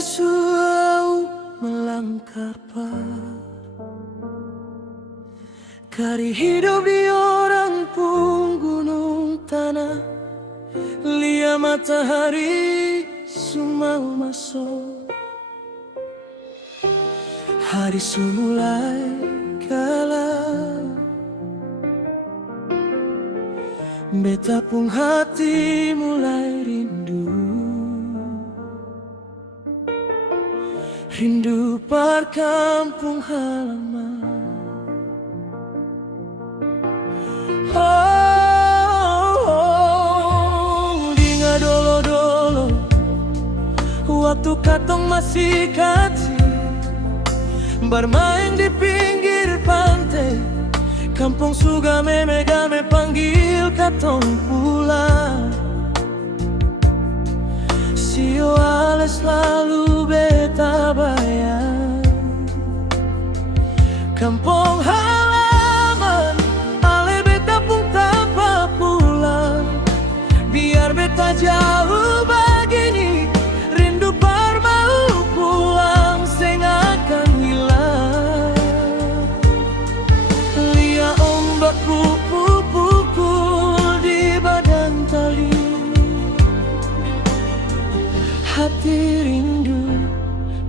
suau melangkah kari hidup di orang pun gunung tanah, lia matahari sumau masuk, hari mulai kalah, beta pun hati mulai rindu, rindu par kampung halaman. Dinga dolo-dolo waktu katong masih kecil, bermain di pinggir pantai, kampung Sugame Megame panggil katong pulang. Sio ale selalu beta bayang, kampung halaman ale beta pun tanpa pulang. Biar beta jauh begini, rindu par mau pulang seng akan hilang. Lia ombak pukul di badan tali, hati rindu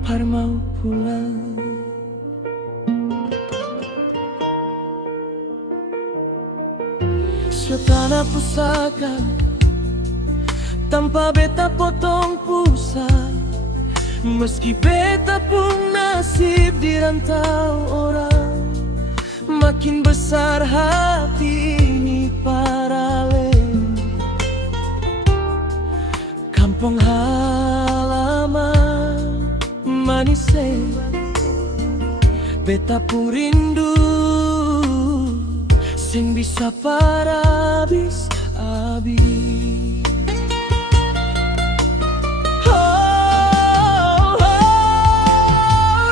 par mau pulang. Tanah pusaka tanpa beta potong pusa, meski beta pun nasib di rantau orang. Makin besar hati ini paralel, kampung halaman manis, beta pun rindu sing bisa para habis-habis.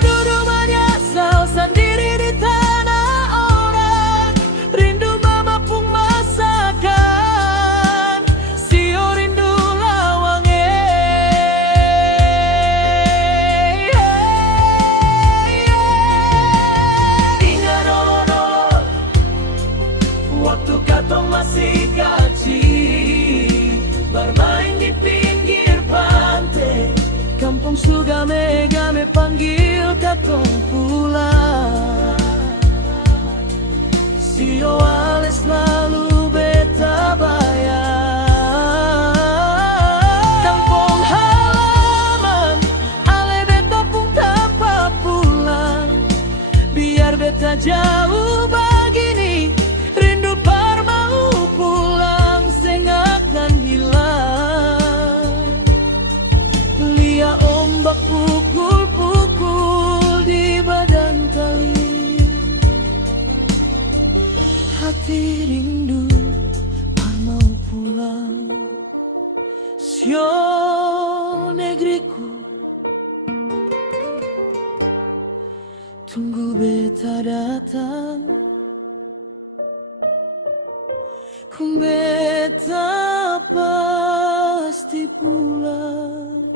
Duduk menyesal sendiri di tanah orang, rindu mama pun masakan, sio rindu lawangnya. Ingat dolo-dolo waktu katong masih kecil, bermain di pinggir pantai, kampung Sugame Megame panggil katong pulang. Sio ale selalu beta bayang, kampung halaman ale beta pun tanpa pulang. Biar beta jauh begini, rindu par mau pulang seng akan hilang. Lia ombak pukul di badan tali, hati rindu par mau pulang. Sio negriku, tunggu beta datang, kung beta pasti pulang.